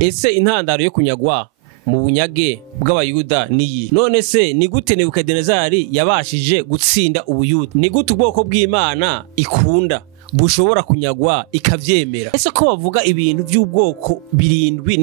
ese intandaro yo kunyagwa mu bunyage bw'abayuda niyi? None se ni gute Nebukadinezari yabashije gutsinda ubuyuda? Ni gute ubwoko bw'Imana ikunda bushobora kunyagwa ikavyemera? Ese ko bavuga ibintu by'ubwoko birindwi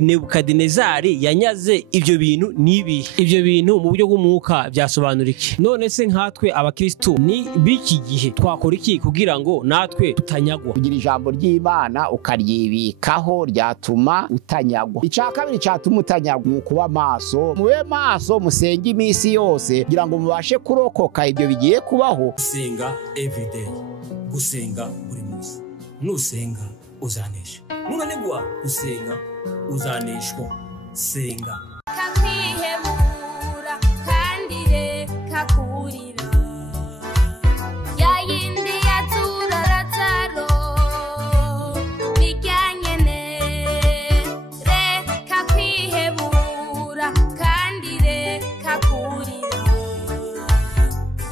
Nebukadinezari yanyaze, ivyo bintu nibi? Ivyo bintu mu buryo bw'umwuka byasobanura iki? None se nkatwe abakristo ni biki gihe twakora iki kugira ngo natwe tutanyagwa? Kugira ijambo ry'Imana ukaryibikaho ryatuma utanyagwa. Icya kabiri cyatuma utanyagwa mu kuba maso. Mube maso, musenge iminsi yose kugira ngo mubashe kurokoka ibyo bigiye kubaho. Senga everyday, gusenga buri munsi. Nusenga uzanesha. Nunanigwa gusenga uzaneshwa. Senga. Kakwihebura kandi reka kurira. Yayindi yatura rataro nijyanyene. Reka kwihebura kandi reka kurira.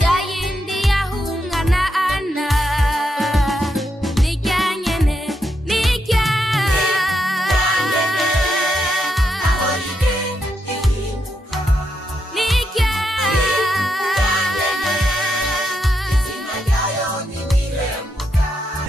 Yayindi yahungana ana nijyanyene nijya.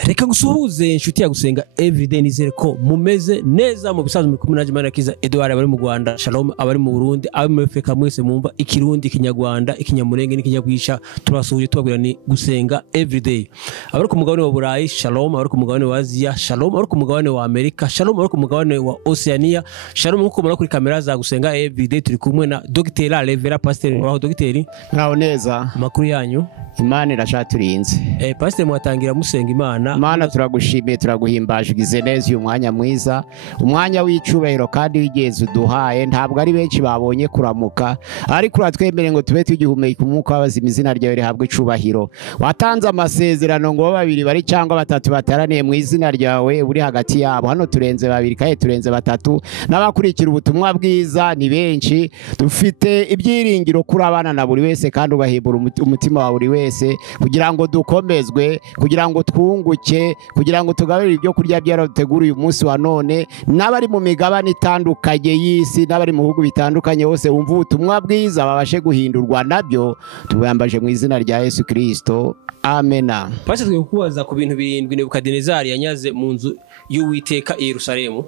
Reka gusuhuze inshuti ya gusenga everyday, nizere ko mumeze neza mu bisanzwe muri naje Manakiza Edouard abari mu Rwanda, Shalom abari mu Burundi, abari muri Afrika mwese mumva ikirundi, ikinyarwanda, ikinyamurenge n'ikinyagwisha. Turasuhuje tubabwira ni gusenga everyday. Abari ku mugabane wa Burayi, Shalom abari ku mugabane wa Asia, Shalom abari ku mugabane wa Amerika, Shalom abari ku mugabane wa Oceania, Shalom nkuko mubona kuri kamera za gusenga everyday. Turi kumwe na Dr. Revera Pastor. Waho Dr. Nkaho neza. Makuru yanyu? Imana irashaturinze. Pastor mwatangira musenga Imana. Mana turagushimiye, turaguhimbaje, ugize neza uyu mwanya mwiza, umwanya w'icubahiro kandi w'igezi uduhaye. Ntabwo ari benshi babonye kuramuka, ariko uratwemereye ngo tube tugihumeka umwuka w'abazima, izina ryawe rihabwe icubahiro. Watanze amasezerano ngo babiri bari cyangwa batatu bataraniye mu izina ryawe uri hagati yabo. Hano turenze babiri kandi turenze batatu, n'abakurikira ubutumwa bwiza ni benshi. Dufite ibyiringiro kuri abana na buri wese, kandi ugahebura umutima wa buri wese kugira ngo dukomezwe, kugira ngo twunguke, kugira ngo tugaburire ibyo kurya byaradutegura uyu munsi wa none. N'abari mu migabane itandukanye y'isi, n'abari mu bihugu bitandukanye bose wumva ubutumwa bwiza babashe guhindurwa nabyo, tubambaje mu izina rya Yesu Kristo, amena. Pastor, twe kubaza ku bintu birindwi Nebukadinezari yanyaze mu nzu y'Uwiteka i Yerusalemu.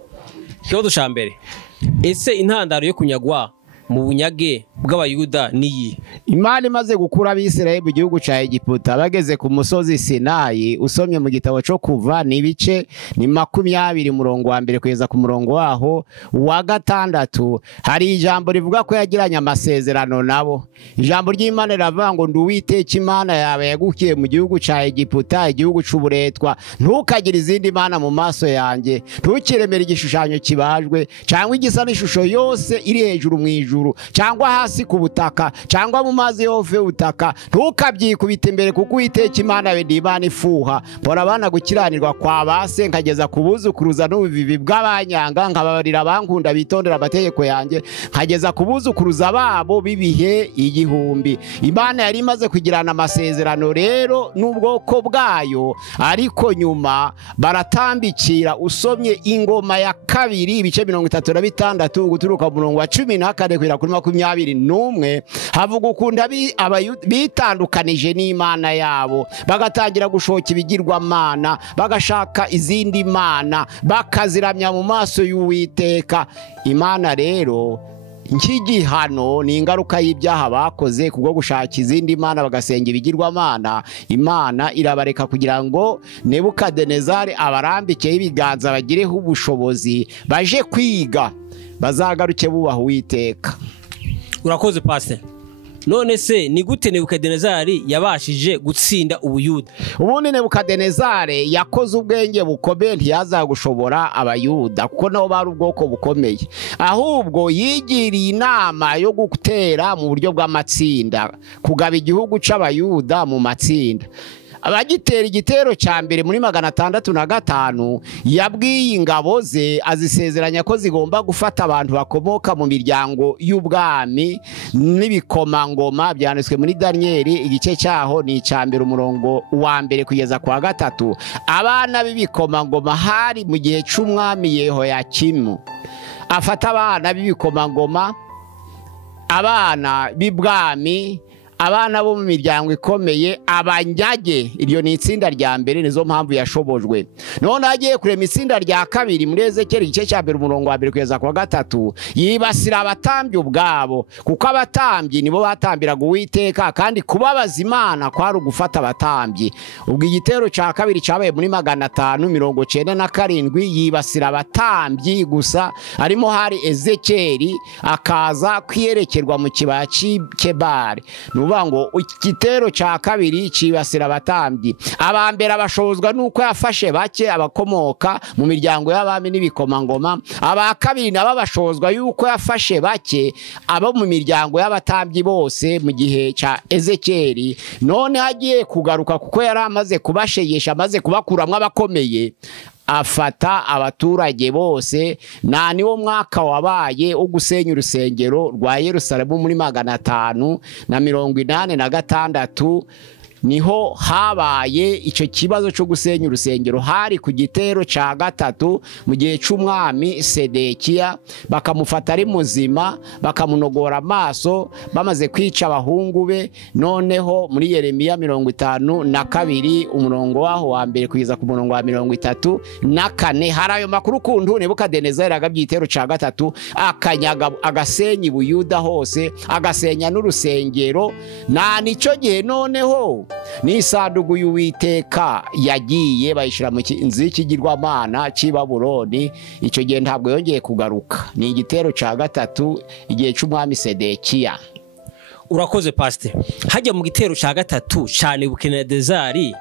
Ikibazo ca mbere, ese intandaro yo kunyagwa mu bunyage bw'abayuda niyi? Imana imaze gukura Abisirayeli mu gihugu ca Egiputa, bageze ku musozi Sinayi. Usomye mu gitabo cyo Kuva ni ibice ni 20 murongo wa mbere kugeza ku murongo waho wa 6, hari ijambo rivuga ko yagiranye amasezerano nabo. Ijambo ry'Imana riravuga ngo Nduwiteka Imana yawe yagukiye mu gihugu ca Egiputa, igihugu c'uburetwa. Ntukagire izindi mana mu maso yanjye, ntukiremere igishushanyo kibajwe cyangwa igisa n'ishusho yose iri hejuru mu ijuru cyangwa hasi ku butaka cyangwa mu mazi yove ubutaka. Ntukabyikubite imbere, kuko Uwiteka Imana yawe ndi Imana ifuha. Mpora abana gukiranirwa kwa base, nkageza kubuzukuruza n'ubuvivi bw'abanyanga, nkababarira abankunda bitondera amategeko yanjye, nkageza kubuzukuruza babo bibihe igihumbi. Imana yari imaze kugirana amasezerano rero n'ubwoko bwayo, ariko nyuma baratambikira. Usomye Ingoma ya kabiri ibice 36 guturuka mu murongo wa 14 kugera kuri 21, havuga ukunda bitandukanije n'Imana yabo, bagatangira gushoka ibigirwamana, bagashaka izindi mana, bakaziramya mu maso y'Uwiteka Imana. Rero nk'igihano ni ingaruka y'ibyaha bakoze kubwo gushaka izindi mana bagasenga ibigirwamana. Imana irabareka kugira ngo Nebukadinezari abarambikeho ibiganza, bagireho ubushobozi, baje kwiga, bazagaruke bubaha Uwiteka. Urakoze Pastor. None se ni gute Nebukadinezari yabashije gutsinda ubuyuda? Ubundi Nebukadinezari yakoze ubwenge bukomeye, ntiyazagushobora abayuda kuko nabo bari ubwoko bukomeye, ahubwo yigiriye inama yo gutera mu buryo bw'amatsinda, kugaba igihugu c'abayuda mu matsinda. abagitera igitero cya mbere muri 605 yabwiye ingabo ze azisezeranya ko zigomba gufata abantu bakomoka mu miryango y'ubwami n'ibikomangoma. Byanditswe muri Danieli igice cyaho ni icya mbere umurongo wa mbere kugeza kwa 3. Abana b'ibikomangoma hari mu gihe cy'umwami Yehoyakimu, afata abana b'ibikomangoma, abana b'ibwami, abana bo mu miryango ikomeye, abanyage. Iryo ni itsinda rya mbere, nizo mpamvu yashobojwe. None agiye kurema itsinda rya kabiri muri Ezekiyeli igice cya mbere umurongo wa 1 kugeza kwa 3, yibasira abatambyi ubwabo, kuko abatambyi nibo batambiraga Uwiteka, kandi kubabaza Imana kwari ugufata abatambyi. Ubwo igitero cya kabiri cyabaye muri 597 yibasira abatambyi gusa, arimo hari Ezekiyeli, akaza kwiyerekerwa mu kibaya cy'Kebari. Ngo igitero cya kabiri cibasira abatambyi. Abambere abashozwa nuko yafashe bake abakomoka mu miryango y'abami n'ibikomangoma. Aba kabiri nabo bashozwa yuko yafashe bake abo mu miryango y'abatambyi bose mu gihe cya Ezekiyeli. None hagiye kugaruka kuko yari amaze kubashegesha, amaze kubakuramwo abakomeye, afata abaturage bose. Niwo mwaka wabaye wo gusenya urusengero rwa Yerusalemu muri 586. Niho habaye icyo kibazo cyo gusenya urusengero. Hari ku gitero cya gatatu mu gihe cy'umwami Sedekiya, bakamufata ari muzima, bakamunogora amaso, bamaze kwica abahungu be. Noneho muri Yeremiya 52 umurongo waho wa mbere kugeza ku murongo wa 34 hari ayo makuru kuntu Nebukadinezari agabye igitero cya gatatu, akanyaga agasenya Buyuda hose, agasenya n'urusengero. Nicyo gihe noneho n'isanduku y'Uwiteka yagiye bayishira mu nzu y'ikigirwamana cy'i Babuloni. Icyo gihe ntabwo yongeye kugaruka. Ni igitero cya gatatu igihe cy'umwami Sedekiya. Urakoze Pastor. Hajya mu gitero cya gatatu cya Nebukadinezari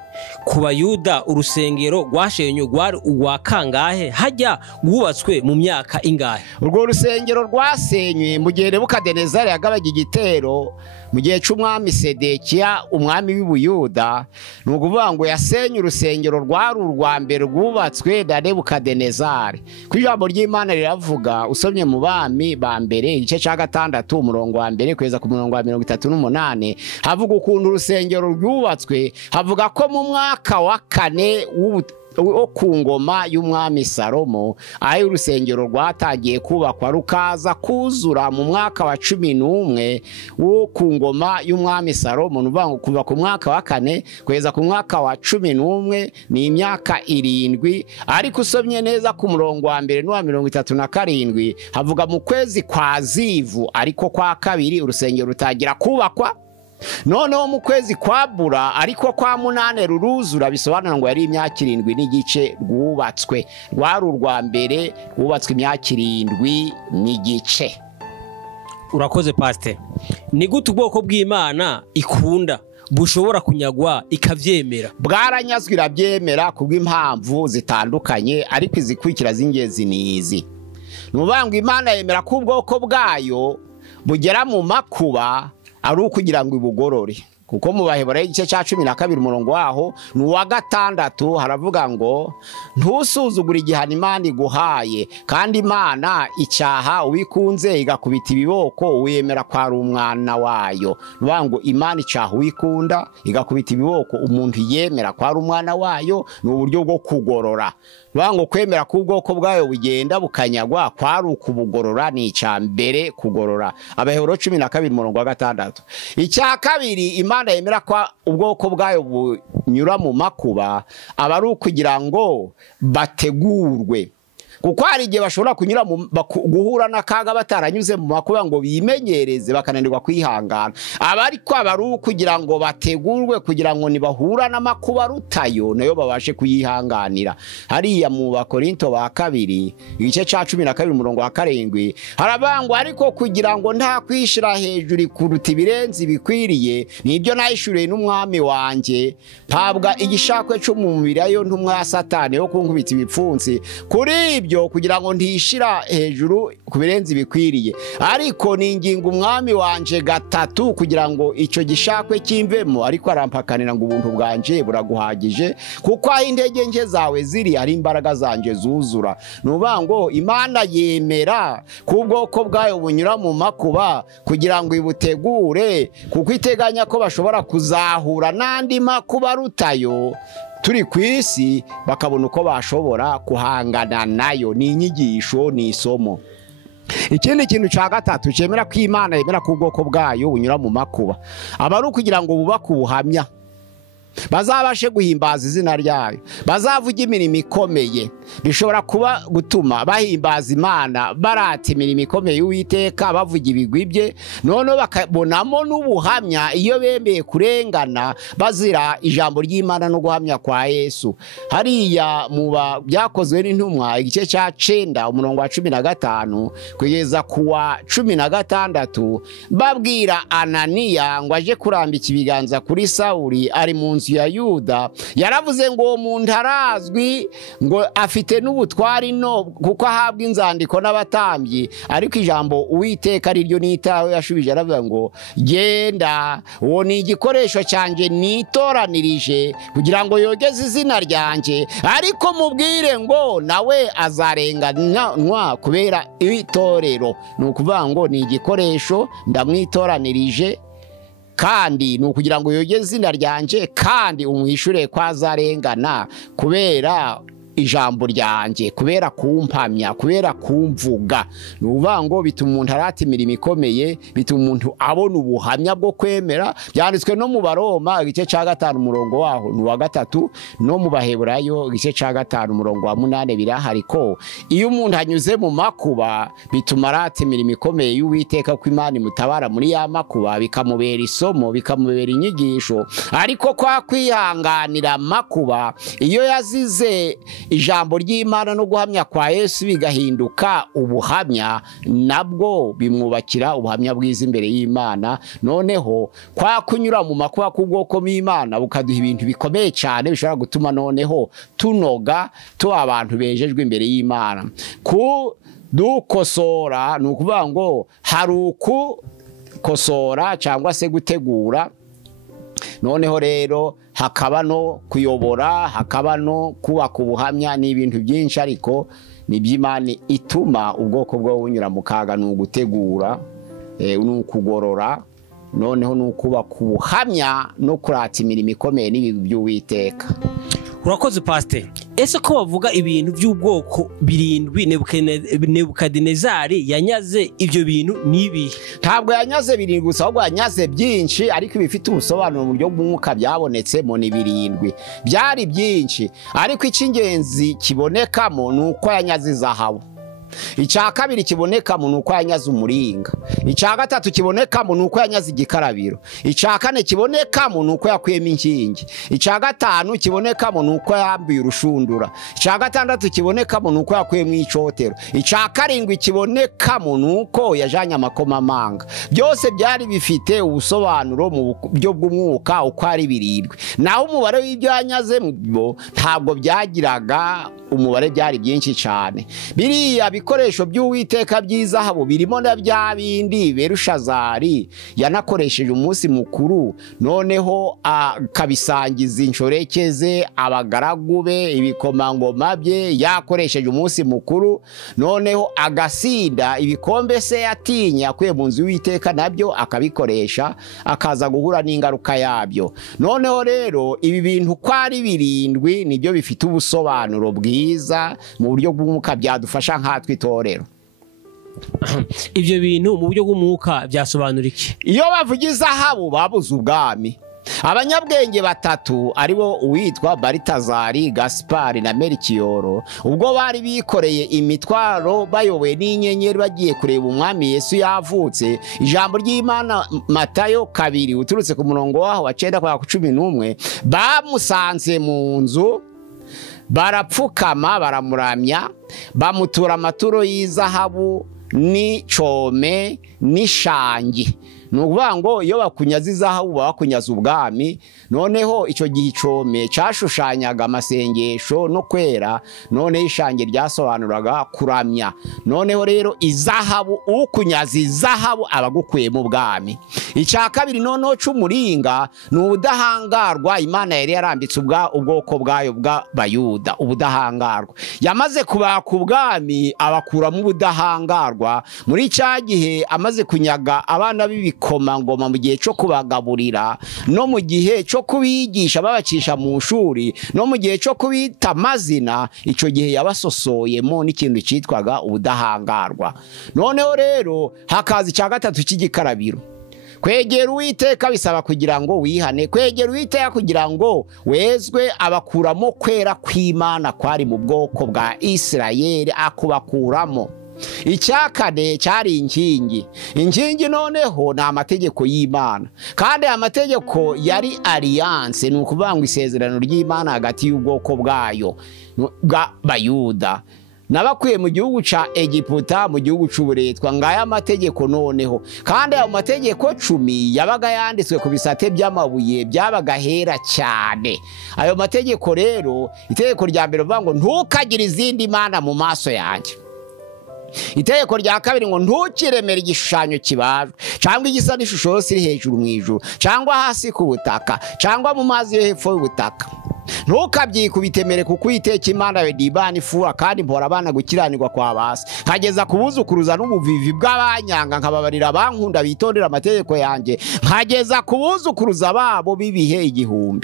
ku Bayuda, urusengero rwashenywe rwari urwa kangahe? Hajya rwubatswe mu myaka ingahe? Urwo rusengero rwasenywe mu gihe Nebukadinezari yagabaga igitero mu gihe cy'umwami Sedekiya, umwami w'Ubuyuda. Ni ukuvuga ngo yasenye urusengero rwari urwa mbere rwubatswe na Nebukadinezari. Ku ijambo ry'Imana riravuga, usomye mu Bami ba mbere igice cya 6 umurongo wa 1 kugeza ku murongo wa 38, havuga ukuntu urusengero rwubatswe. Havuga ko mu mwaka wa 4 wo ku ngoma y'umwami Salomo, aho urusengero rwatangiye kubakwa rukaza kuzura mu mwaka wa 11 wo ku ngoma y'umwami Salomo. Nuvuga ngo kuva ku mwaka wa 4 kugeza ku mwaka wa 11 ni imyaka 7. Ariko usomye neza ku murongo wa 1 n'uwa 37 havuga mu kwezi kwa Zivu, ariko kwa kabiri urusengero rutangira kubakwa. Noneho mu kwezi kwa Bura, ariko kwa 8 ruruzura. Bisobanura ngo yari imyaka 7 n'igice rwubatswe. Rwari urwa mbere rwubatswe imyaka 7 n'igice. Urakoze Pastor. Ni gute ubwoko bw'Imana ikunda bushobora kunyagwa ikavyemera? Bwaranyazwe irabyemera kubw'impamvu zitandukanye, ariko izikurikira z'ingezi nizi. Nubanga Imana yemera ko ubwoko bwayo bugera mu makuba ari ukugira ngo ibugorore. Kuko mu Baheburayo igice cya 12 umurongo waho ni wa 6 haravuga ngo ntusuzugure igihano Imana iguhaye, kandi Imana icyaha uwikunze igakubita ibiboko wemera ko ari umwana wayo. Nuvuga ngo Imana icyaha uwikunda igakubita ibiboko umuntu yemera ko ari umwana wayo, ni uburyo bwo kugorora. Nuvuga ngo kwemera ko ubwoko bwayo bugenda bukanyagwa kwari ukubugorora, ni icya mbere kugorora. Abaheburayo 12 umurongo wa 6. Icya kabiri, Imana yemera ko ubwoko bwayo bunyura mu makuba aba ari ukugira ngo bategurwe. Kuko hari igihe bashobora kunyura guhura n'akaga bataranyuze mu makuba ngo bimenyereze, bakananirwa kwihangana. Ariko aba ari ukugira ngo bategurwe, kugira ngo nibahura n'amakuba rutayo nayo babashe kuyihanganira. Hariya mu Bakorinto ba kabiri igice cya 12 umurongo wa 7 harabangwa, ariko kugira ngo nta kwishira hejuru kuruta ibirenzi bikwiriye, nibyo nayishuriye n'umwami wanje, mpabwa igishakwe cyo mu mubiri ayo ntumwa ya Satani yo kunkubita ibipfunsi. Kuri ibyo kugira ngo ntishira hejuru ku birenze bikwiriye, ariko ninginga umwami wanje gatatu kugira ngo icyo gishakwe kimvemo, ariko arampakanira ngo ubuntu bwanje buraguhagije, kuko aho intege nke zawe ziri ari imbaraga zanje zuzura. Nuvuga ngo Imana yemera ko ubwoko bwayo bunyura mu makuba kugira ngo ibutegure, kuko iteganya ko bashobora kuzahura n'andi makuba arutayo turi ku isi, bakabona uko bashobora kuhangana nayo. Ni inyigisho, ni isomo. Ikindi kintu cya gatatu cyemera ko Imana yemera ko ubwoko bwayo bunyura mu makuba, aba ari ukugira ngo bubake ubuhamya, bazabashe guhimbaza izina ryayo, bazavuga imirimo ikomeye. Bishobora kuba gutuma bahimbaza Imana, barata imirimo ikomeye y'Uwiteka, bavuga ibigwi bye, noneho bakabonamo n'ubuhamya iyo bemeye kurengana bazira ijambo ry'Imana no guhamya kwa Yesu. Hariya mu byakozwe n'intumwa igice cya 9 umurongo wa 15 kugeza ku wa 16, babwira Ananiya ngo aje kurambika ibiganza kuri Sawuli ari mu nzu ya Yuda, yaravuze ngo uwo muntu arazwi, ngo afite n'ubutwari no kuko ahabwa inzandiko n'abatambyi, ariko ijambo Uwiteka ari ryo nitawe. Yashubije aravuga ngo genda, uwo ni igikoresho cyanjye nitoranirije kugira ngo yogeze izina ryanjye, ariko mubwire ngo nawe azarenganwa kubera itorero. Ni ukuvuga ngo ni igikoresho ndamwitoranirije, kandi ni ukugira ngo yogeze izina ryanjye, kandi umwishure ko azarengana kubera ijambo ryanjye, kubera kumpamya, kubera kumvuga. Ni ukuvuga ngo bituma umuntu arata imirimo ikomeye, bituma umuntu abona ubuhamya bwo kwemera. Byanditswe no mu Baroma igice cya 5 umurongo waho ni wa 3, no mu Baheburayo igice cya 5 umurongo wa 8 birahari ko iyo umuntu anyuze mu makuba bituma arata imirimo ikomeye y'Uwiteka, ko Imana imutabara muri ya makuba, bikamubera isomo, bikamubera inyigisho. Ariko kwa kwihanganira makuba, iyo yazize ijambo ry'Imana no guhamya kwa Yesu bigahinduka ubuhamya, nabwo bimwubakira ubuhamya bwiza imbere y'Imana. Noneho kwa kunyura mu makuba k'ubwoko bw'Imana bukaduha ibintu bikomeye cyane bishobora gutuma noneho tunoga tuba abantu bejejwe imbere y'Imana. Ku dukosora ni ukuvuga ngo hari ukukosora cyangwa se gutegura, noneho rero hakaba no kuyobora, hakaba no kubaka ubuhamya. Ni ibintu byinshi, ariko ni by'Imana ituma ubwoko bwo bunyura mu kaga. Ni ugutegura, ni ukugorora, noneho ni ukubaka ubuhamya no kurata imirimo ikomeye n'ibigwi by'Uwiteka. Urakoze Pastor. Ese ko bavuga ibintu by'ubwoko 7 Nebukadinezari yanyaze, ibyo bintu nibi? Ntabwo yanyaze 7 gusa, ahubwo yanyaze byinshi, ariko bifite ubusobanuro mu buryo bw'umwuka byabonetsemo ni 7. Byari byinshi, ariko icy'ingenzi kibonekamo ni uko yanyaze zahabu. Icya kabiri kibonekamo ni uko yanyaze umuringa. Icya gatatu kibonekamo ni uko yanyaze igikarabiro. Icya kane kibonekamo ni uko yakuyemo inkingi. Icya gatanu kibonekamo ni uko yambuye urushundura. Icya gatandatu kibonekamo ni uko yakuyemo icotero. Icya karindwi kibonekamo ni uko yajanye amakomamanga. Byose byari bifite ubusobanuro mu buryo bw'umwuka uko ari 7. Naho umubare w'ibyo yanyaze ntabwo byagiraga umubare, byari byinshi cyane. Biriya bikoresho by'Uwiteka by'izahabu birimo na bya bindi Berushazari yanakoresheje umunsi mukuru, noneho akabisangiza inshoreke ze, abagaragu be, ibikomangoma bye, yakoresheje umunsi mukuru, noneho agasinda ibikombe se yatinya kwe mu nzu y'Uwiteka, nabyo akabikoresha, akaza guhura n'ingaruka yabyo. Noneho rero ibi bintu ko ari 7 nibyo bifite ubusobanuro bwiza mu buryo bw'umwuka, byadufasha nkatwe itorero. Ibyo bintu mu buryo bw'umwuka byasobanura iki? Iyo bavuga izahabu babuze ubwami. Abanyabwenge 3 aribo uwitwa Baritazari, Gaspari na Melchioro, ubwo bari bikoreye imitwaro bayobowe n'inyenyeri bagiye kureba umwami Yesu yavutse, ijambo ry'Imana Matayo 2 uturutse ku murongo waho wa 9 kwa 11, bamusanze mu nzu, barapfukama baramuramya, bamutura amaturo y'izahabu n'icome n'ishangi. nukuvuga ngo iyo bakunyaza izahabu bakunyaza ubwami. Noneho icyo gihe icome cyashushanyaga amasengesho no kwera, noneho ishange ryasobanuraga kuramya. Noneho rero izahabu, ukunyaza izahabu abagukuye mu bwami. Icya kabiri noneho cy'umuringa ni ubudahangarwa Imana yari yarambitse ubwoko bwayo bw'Abayuda. Ubudahangarwa yamaze kubaka ubwami abakuramo ubudahangarwa. Muri cya gihe amaze kunyaga abana b'ibikomangoma mu gihe cyo kubagaburira, no mu gihe cyo kubigisha babacisha mu shuri, no mu gihe cyo kubita amazina, icyo gihe yabasosoyemo n'ikintu cyitwaga ubudahangarwa. Noneho rero hakaza icya gatatu cy'igikarabiro. Kwegera Uwiteka bisaba kugira ngo wihane. Kwegera Uwiteka kugira ngo wezwe, abakuramo kwera kw'Imana kwari mu bwoko bwa Isirayeli, akubakuramo. Icya kane cyari inkingi. Inkingi noneho ni amategeko y'Imana, kandi amategeko yari alliance, ni ukuvuga ngo isezerano ry'Imana hagati y'ubwoko bwayo bw'Abayuda n'abakuye mu gihugu ca Egiputa, mu gihugu c'uburetwa. Ngaya amategeko noneho, kandi ayo mategeko 10 yabaga yanditswe ku bisate by'amabuye, byabaga hera cyane. Ayo mategeko rero, itegeko rya mbere uvuga ngo ntukagire izindi mana mu maso yanjye. Itegeko rya kabiri ngo ntukiremere igishushanyo kibajwe, cyangwa igisa n'ishusho yose iri hejuru mu ijuru, cyangwa hasi ku butaka, cyangwa mu mazi yo hepfo y'ubutaka. Ntukabyikubitemere kuko Uwiteka Imana yawe ndibana ifura, kandi mpora abana gukiranirwa kwa base, nkageza kubuzukuruza n'ubuvivi bw'abanyanga, nkababarira abankunda bitondera amategeko yanjye, nkageza kubuzukuruza babo bibihe 1000.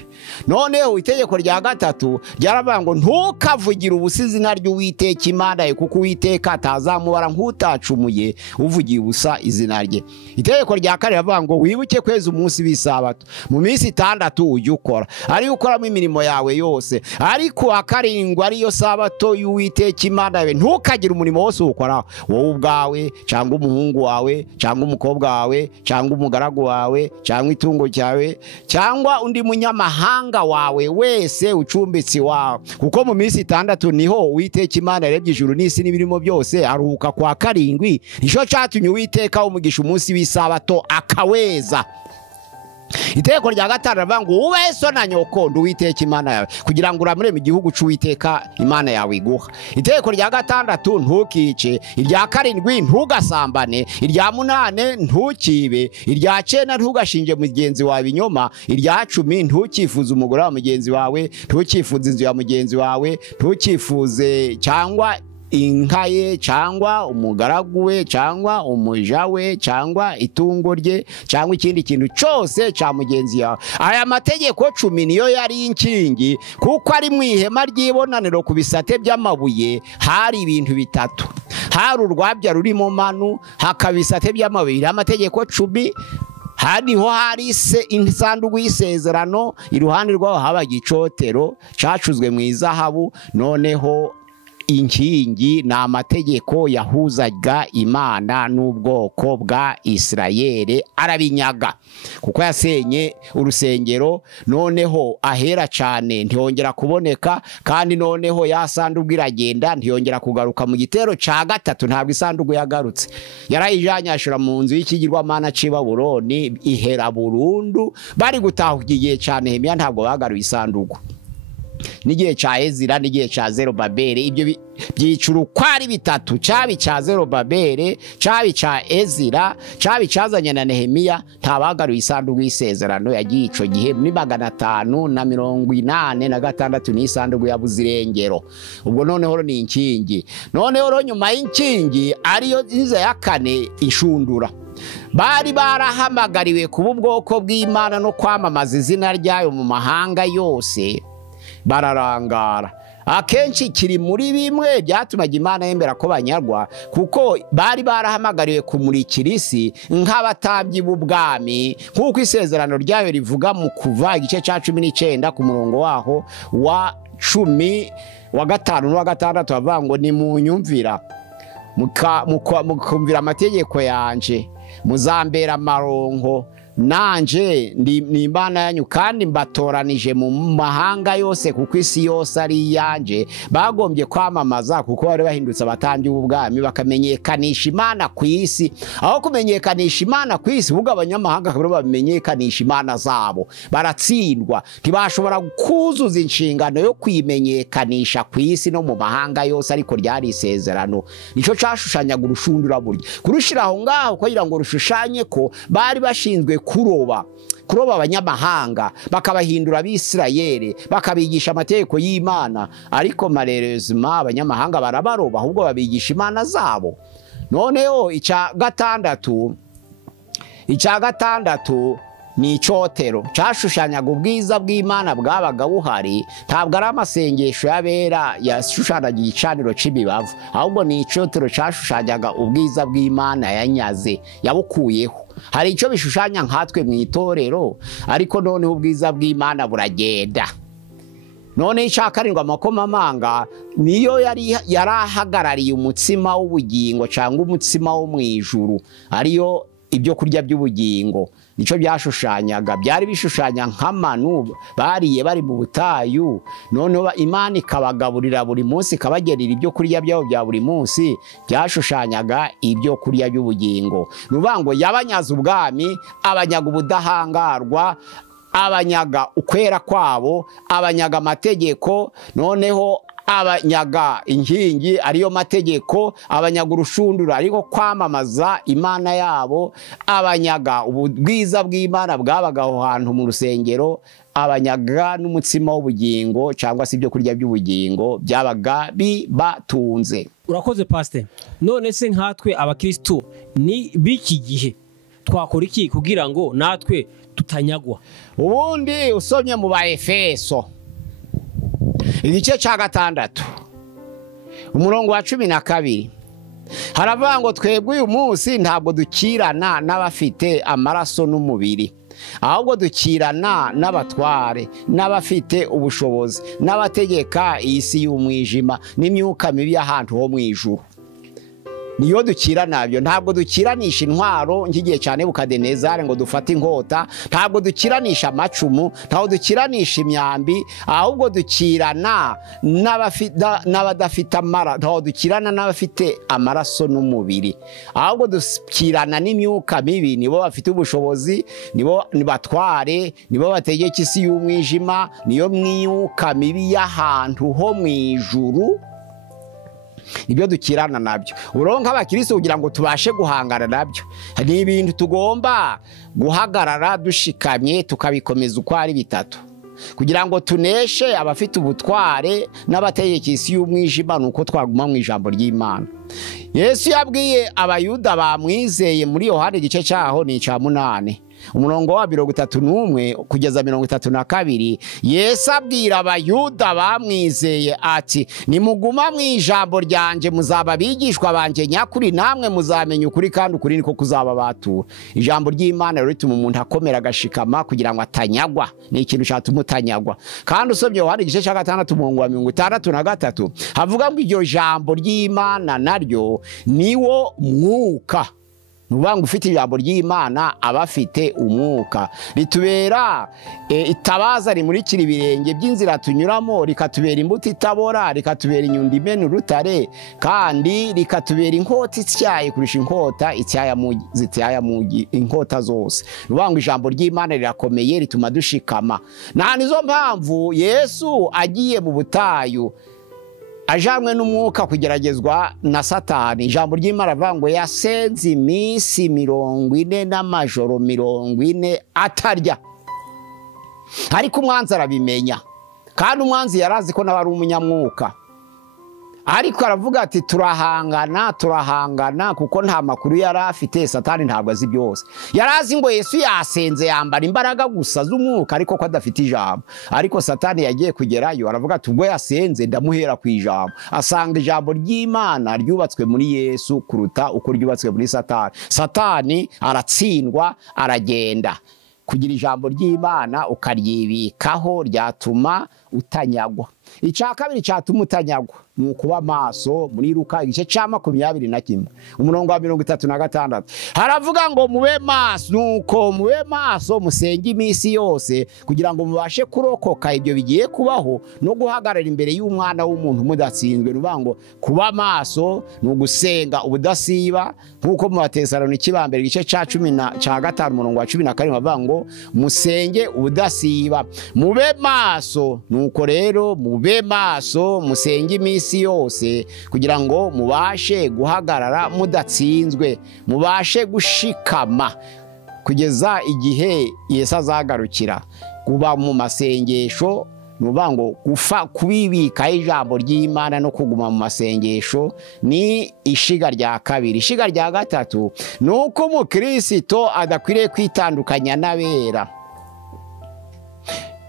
Noneho itegeko rya gatatu ryaravuga ngo ntukavugire ubusa izina ry'Uwiteka Imana yawe, kuko Uwiteka atazamubara nk'utacumuye uvugiye ubusa izina rye. Itegeko rya kane riravuga ngo wibuke kweza umunsi w'isabato, mu minsi 6 ujye ukora, ari ukoramo imirimo yawe yose, ariko akarindwi ariyo sabato y'Uwiteka Imana yawe ntukagire umurimo wose ukora, wowe ubwawe cyangwa umuhungu wawe cyangwa umukobwa wawe cyangwa umugaragu wawe cyangwa itungo cyawe cyangwa undi munyamahanga wawe wese ucumbitsi wawe, kuko mu minsi 6 niho Uwiteka Imana yarebye ijuru n'isi n'ibirimo byose, aruhuka kwa karindwi. Nico cyatumye Uwiteka umugisha umunsi w'isabato akaweza. Itegeko rya gatanu riravuga ngo ube so na nyoko Uwiteka Imana yawe, kugira ngo uramure mu gihugu c'Uwiteka Imana yawe iguha. Itegeko rya gatandatu ntukice. Irya karindwi ntugasambane. Irya munane ntukibe. Irya 9 ntugashinje mugenzi wawe inyoma. Irya 10 ntukifuze umugore wa mugenzi wawe, ntukifuze inzu ya mugenzi wawe, ntukifuze cyangwa inka ye cyangwa umugaragu we cyangwa umuja we cyangwa itungo rye cyangwa ikindi kintu cyose cya mugenzi yawe. Aya mategeko 10 niyo yari inkingi, kuko ari mu ihema ry'ibonaniro ku bisate by'amabuye hari ibintu bitatu. Hari urwabya rurimo manu, hakabisate by'amabuye. Amategeko 10 hariho hari isanduku y'isezerano, iruhande rwaho haba igicotero cyacuzwe mu izahabu. Noneho inkingi ni amategeko yahuzaga Imana n'ubwoko bwa Isirayeli, arabinyaga kuko yasenye urusengero. Noneho ahera cyane ntiyongera kuboneka, kandi noneho yasanduku iragenda ntiyongera kugaruka. Mu gitero ca gatatu ntabwo isanduku yagarutse, yarayijanyashura mu nzu y'ikigirwamana c'i Babuloni, ihera burundu. Bari gutahuka igihe ca Nehemiya ntabwo bagaruye isanduku. N'igihe ca Ezira n'igihe ca Zerubabeli, ibyo byicuru kwari bitatu, cabi ca Zerubabeli, cabi ca Ezira, cabi cazanye na Nehemiya, ntabagaruye isanduku y'isezerano. Yagiye ico gihe muri 586 n'isanduku yabuze irengero. Ubwo noneho ni inkingi. Noneho nyuma y'inkingi ariyo iza ya kane, inshundura. Bari barahamagariwe kuba ubwoko bw'Imana no kwamamaza izina ryayo mu mahanga yose, bararangara. Akenshi kiri muri bimwe byatumaga Imana yembera ko banyarwa, kuko bari barahamagariwe kumurikira isi nk'abatambyi b'ubwami, nk'uko isezerano ryayo rivuga mu Kuva igice ca 19 ku murongo waho wa 10 wa 5 n'uwa 6 bavuga ngo ni munyumvira mukumvira amategeko yanje, muzambera amaronko, nanje ni Imana yanyu kandi mbatoranije mu mahanga yose kuko isi yose ari yanje. Bagombye kwamamaza kuko bari bahindutse abatambyi b'ubwami bakamenyekanisha Imana ku isi. Aho kumenyekanisha Imana ku isi ubwo abanyamahanga kabiri bamenyekanisha Imana zabo baratsindwa, ntibashobora kuzuza inshingano yo kwimenyekanisha ku isi no mu mahanga yose. Ariko ryari isezerano, nico cashushanyaga urushundura burya kurushira aho ngaho kugira ngo rushushanye ko bari bashinzwe kuroba abanyamahanga bakabahindura Abisirayeli bakabigisha amategeko y'Imana. Ariko malheureusement abanyamahanga barabaroba ahubwo babigisha Imana zabo. Noneho icya gatandatu ni icotero cashushanyaga ubwiza bw'Imana bwabaga buhari. Ntabwo ari amasengesho y'abera yashushanyaga igicaniro c'imibavu, ahubwo ni icotero cashushanyaga ubwiza bw'Imana yanyaze yabukuyeho. Hari ico bishushanya nkatwe mu itorero, ariko noneho ubwiza bw'Imana buragenda. None icakarindwa amakomamanga niyo yarahagarariye umutsima w'ubugingo cyangwa umutsima wo mu ijuru, ariyo ibyo kurya by'ubugingo. Nico byashushanyaga, byari bishushanya nk'amanu bariye bari mu butayu. Noneho Imana ikabagaburira buri munsi, ikabagerera ibyo kurya byabo bya buri munsi. Byashushanyaga ibyo kurya by'ubugingo. Nubango yabanyaza ubwami, abanyaga ubudahangarwa, abanyaga ukwera kwabo, abanyaga amategeko. Noneho abanyaga inkingi ariyo mategeko, abanyaga urushundura ariko kwamamaza Imana yabo, abanyaga ubwiza bw'Imana bwabaga aho hantu mu rusengero, abanyaga n'umutsima w'ubugingo cyangwa se ibyo kurya by'ubugingo byabaga bibatunze. Urakoze Pastor. None se nkatwe abakristo ni biki gihe twakora iki kugira ngo natwe tutanyagwa? Ubundi usomye mu ba Efeso igice cya 6 umurongo wa 12 haravuga ngo twebwe uyu munsi ntabwo dukirana n'abafite amaraso n'umubiri, ahubwo dukirana n'abatware n'abafite ubushobozi n'abategeka isi y'umwijima n'imyuka mibi y'ahantu ho mu ijuru. Niyo dukira nabyo, ntabwo dukiranisha intwaro nk'igihe cyane Nebukadinezari ngo dufate inkota, ntabwo dukiranisha amacumu, ntabwo dukiranisha imyambi, ahubwo dukirana n'abadafite amaraso, ntabwo dukirana n'abafite amaraso n'umubiri, ahubwo dukirana n'imyuka mibi. Nibo bafite ubushobozi, nibo batware, nibo bategeka isi y'umwijima, niyo myuka mibi y'ahantu ho mu ijuru. Ibyo dukirana nabyo uronka abakristo kugira ngo tubashe guhangana nabyo, ni ibintu tugomba guhagarara dushikamye tukabikomeza uko ari bitatu kugira ngo tuneshe abafite ubutware n'abategeka isi y'umwijima. Nuko twaguma mu ijambo ry'Imana. Yesu yabwiye abayuda bamwizeye muri Yohana igice cyaho ni icya 8 umurongo wa 31 kugeza 32. Yesu abwira abayuda bamwizeye ati, nimuguma mu ijambo ryanje muzaba bigishwa banje nyakuri, namwe muzamenya ukuri kandi ukuri niko kuzababatura. Ijambo ry'Imana rero rituma umuntu akomera agashikama kugira ngo atanyagwa. Ni ikintu cyatuma utanyagwa. Kandi usomye Yohana igice cya 6 umurongo wa 63 havuga ngo iryo jambo ry'Imana naryo niwo mwuka. Nubangu ufite ijambo ry'Imana abafite umwuka, ritubera itabaza rimurikira ibirenge by'inzira tunyuramo, rikatubera imbuto itabora, rikatubera inyundo imena urutare, kandi rikatubera inkota ityaye kurusha inkota zityaye mu inkota zose. Nubangu ijambo ry'Imana rirakomeye rituma dushikama. Na nizo mpamvu Yesu agiye mu butayu ajamwe n'umwuka kugeragezwa na Satani. Ijambo ry'Imana avuga ngo yasenze iminsi 40 n'amajoro 40 atarya. Ariko umwanzi arabimenya, kandi umwanzi yarazi ko nabari umunyamwuka, ariko aravuga ati turahangana kuko nta makuru yari afite. Satani ntabwo azi byose. Yarazi ngo Yesu yasenze yambara imbaraga gusa z'umwuka ariko ko adafite ijambo. Ariko Satani yagiye kugerayo aravuga ati ubwo yasenze ndamuhera ku ijambo. Asanga ijambo ry'Imana ryubatswe muri Yesu kuruta uko ryubatswe muri Satani. Satani aratsindwa aragenda. Kugira ijambo ry'Imana ukaryibikaho ryatuma utanyagwa. icya kabiri cyatuma utanyagwa ni ukuba maso muri Luka igice cya 21 umurongo wa 36 haravuga ngo mube maso, nuko mube maso musenge iminsi yose kugira ngo mubashe kurokoka ibyo bigiye kubaho no guhagarara imbere y'umwana w'umuntu mudatsinzwe. Nuvuga ngo kuba maso ni ugusenga ubudasiba nk'uko mu Batesalonike ba mbere igice cya 15 umurongo wa 17 bavuga ngo musenge ubudasiba. Mube maso, nuko rero mube maso musenge iminsi yose kugira ngo mubashe guhagarara mudatsinzwe, mubashe gushikama kugeza igihe Yesu azagarukira. Kuba mu masengesho nuvuga ngo kubibika ijambo ry'Imana no kuguma mu masengesho ni ishiga rya kabiri. Ishiga rya gatatu nuko umukristo adakwiriye kwitandukanya n'abera.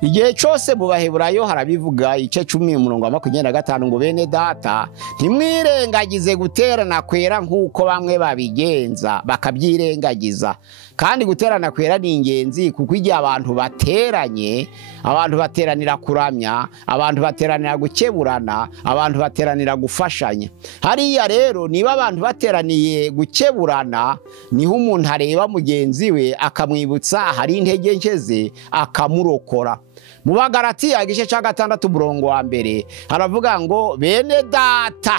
Igihe cyose mu Baheburayo harabivuga igice 10 umurongo wa 25 ngo bene data ntimwirengagize guterana kwera nk'uko bamwe babigenza bakabyirengagiza. Kandi guterana kwera ni ingenzi kuko igihe abantu bateranye, abantu bateranira kuramya, abantu bateranira gukeburana, abantu bateranira gufashanya. Hariya rero niba abantu bateraniye gukeburana niho umuntu areba mugenzi we akamwibutsa hari intege nke ze akamurokora. Mu Bagalatiya igice cya 6 umurongo wa 1 haravuga ngo bene data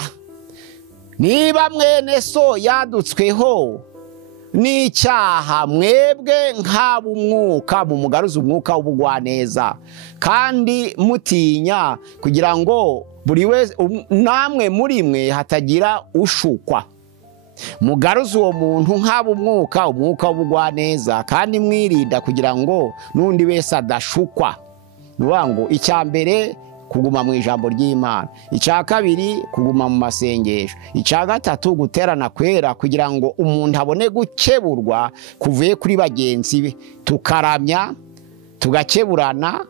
niba mwene so yadutsweho n'icyaha mwebwe nk'ab'umwuka mumugaruze umwuka w'ubugwaneza kandi mutinya kugira ngo buri wese namwe muri mwe hatagira ushukwa. Mugaruze uwo muntu nk'ab'umwuka umwuka w'ubugwaneza kandi mwirinda kugira ngo n'undi wese adashukwa. Nuvuga ngo icya mbere kuguma mu ijambo ry'Imana, icya kabiri kuguma mu masengesho, icya gatatu guterana kwera kugira ngo umuntu abone gukeburwa kuvuye kuri bagenzi be, tukaramya tugakeburana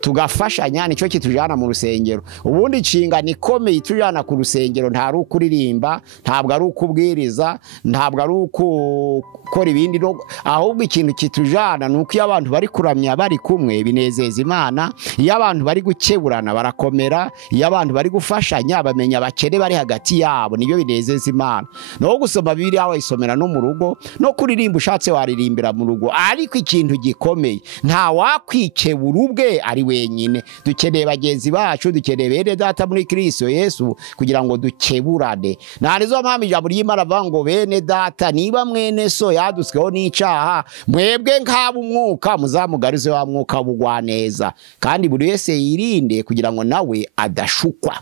tugafashanya. Nicyo kitujana mu rusengero. Ubundi inshingano ikomeye itujana ku rusengero nta ari ukuririmba, ntabwo ari ukubwiriza, ntabwo ari ukukora ibindi, ahubwo ikintu kitujana nuko iyo abantu bari kuramya bari kumwe binezeza Imana, iyo abantu bari gukeburana barakomera, iyo abantu bari gufashanya bamenya abakene bari hagati yabo, nibyo binezeza Imana. No gusoma Bibiliya wayisomera no mu rugo, no kuririmba ushatse waririmbira mu rugo, ariko ikintu gikomeye nta wakwikebura ubwe ari wenyine. Dukeneye bagenzi bacu, dukeneye bene data muri Kristo Yesu kugira ngo dukeburane. Narizo mpamvu ijambo ry'Imana avuga ngo bene data niba mwene so yadutsweho n'icyaha mwebwe nk'ab'umwuka muzamugaruze wa mwuka w'ubugwaneza kandi buri wese yirinde kugira ngo nawe adashukwa.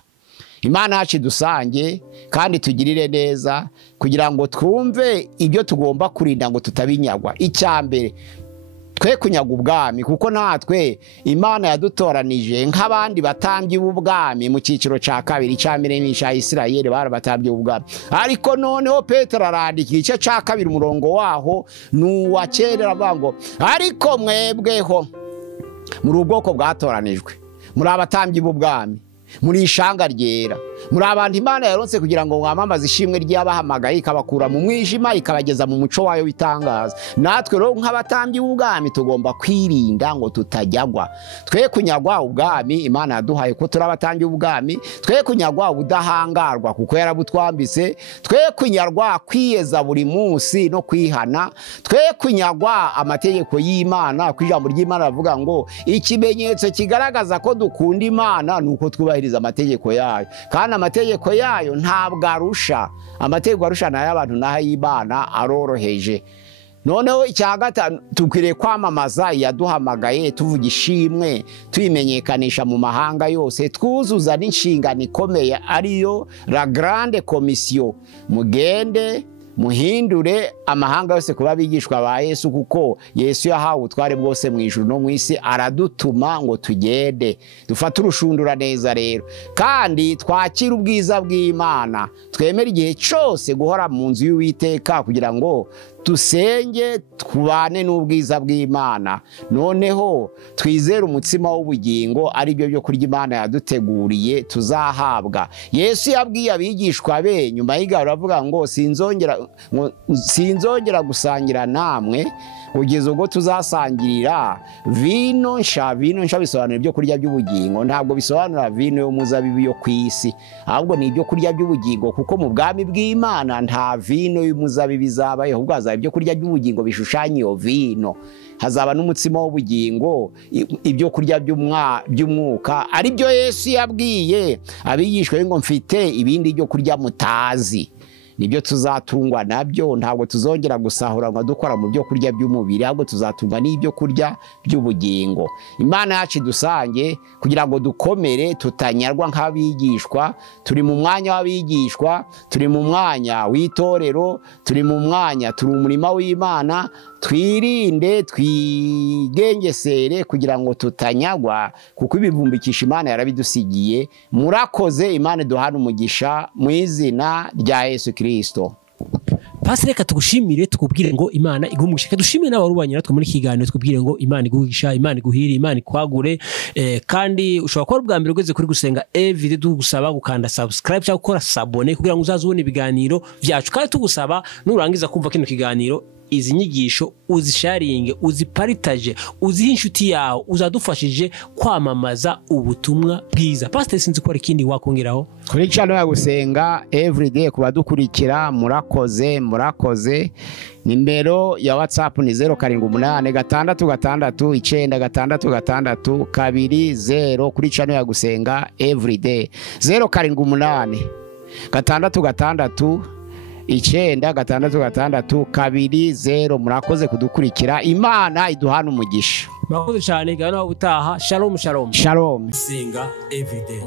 Imana yacu dusange kandi tugirire neza kugira ngo twumve ibyo tugomba kurinda ngo tutabinyagwa. Icyambere twe kunyaga ubwami kuko natwe Imana yadutoranije nk'abandi batambye ubwami mu cyiciro cya kabiri cya mbere n'icya Isirayeli barabatambye ubwami. Ariko noneho Petero arandika igice cya 2 umurongo waho nuwa kera avuga ngo ariko mwebweho muri ubwoko bwatoranijwe, muri abatambye ubwami, muri ishanga ryera, muri abantu Imana yaronse kugira ngo mwamamaze ishimwe ry'abahamagaye ikabakura mu mwijima ikabageza mu muco wayo witangaza. Natwe rero nk'abatambyi b'ubwami tugomba kwirinda ngo tutajyagwa. Twe kunyagwa ubwami Imana yaduhaye ko turi abatambyi b'ubwami, twe kunyagwa ubudahangarwa kuko yarabutwambise, twe kunyarwa kwiyeza buri munsi no kwihana, twe kunyagwa amategeko y'Imana. Ku ijambo ry'Imana bavuga ngo ikimenyetso kigaragaza ko dukunda Imana nuko twubahiriza amategeko yayo, kandi amategeko yayo ntabwo arusha. Amategeko arusha nayo abantu naho y'Imana aroroheje. Noneho icya gatanu tukwiriye kwamamaza yaduhamagaye tuvuga ishimwe, tuyimenyekanisha mu mahanga yose, twuzuza n'inshingano ikomeye ariyo la grande commission. Mugende muhindure amahanga yose kuba bigishwa ba Yesu kuko Yesu yahawe ubutware bwose mu ijuru no mu isi, aradutuma ngo tugende dufate urushundura neza rero kandi twakira ubwiza bw'Imana. Twemera igihe cyose guhora mu nzu y'Uwiteka kugira ngo dusenge twubane n'ubwiza bw'Imana, noneho twizere umutsima w'ubugingo ari byo byo kurya Imana yaduteguriye tuzahabwa. Yesu yabwiye abigishwa be nyuma y'igarura avuga ngo sinzongera gusangira namwe kugeza ubwo tuzasangirira vino nsha. Vino nsha bisobanura ibyo kurya by'ubugingo, ntabwo bisobanura vino y'umuzabibu yo ku isi, ahubwo ni ibyo kurya by'ubugingo, kuko mu bwami bw'Imana nta vino y'umuzabibu izabayo, ahubwo hazaba ibyo kurya by'ubugingo bishushanya iyo vino. Hazaba n'umutsima w'ubugingo, ibyo kurya by'umwuka, ari byo Yesu yabwiye abigishwa be ngo mfite ibindi byo kurya mutazi. Nibyo tuzatungwa nabyo, ntabwo tuzongera gusahuranwa dukora mu byo kurya by'umubiri, ahubwo tuzatungwa n'ibyo kurya by'ubugingo. Imana yacu dusange kugira ngo dukomere tutanyarwa nk'abigishwa. Turi mu mwanya w'abigishwa, turi mu mwanya w'itorero, turi mu mwanya, turi umurima w'Imana. Twirinde, twigengesere kugira ngo tutanyagwa, kuko ibivumbikisha Imana yarabidusigiye. Murakoze, Imana iduhane umugisha mu izina rya Yesu Kristo. Pastor, reka tugushimire, tukubwire ngo Imana igumugisha. Reka dushimire n'abarubanye natwe muri kiganiro, tukubwire ngo Imana igugisha, Imana iguhire, Imana ikwagure. Kandi ushobora kuba ubwa mbere ugeze kuri Gusenga Everyday, tugusaba gukanda subscribe cyangwa gukora sabone kugira ngo uzaze ubone ibiganiro byacu. Kandi tugusaba nurangiza kumva kino kiganiro, izi nyigisho uzisharinge, uziparitaje, uzihe inshuti yawe, uzadufashije kwamamaza ubutumwa bwiza. Pastor, sinzi ko ari ikindi wakongeraho kuri channel ya Gusenga Everyday. kubadukurikira murakoze. Nimero ya WhatsApp ni 0786969620 kuri channel ya Gusenga Everyday. 0786969620. Murakoze kudukurikira. Imana iduhana umugisha. murakoze cyane. Gana ubutaha. Shalom. Shalom. Gusenga Everyday.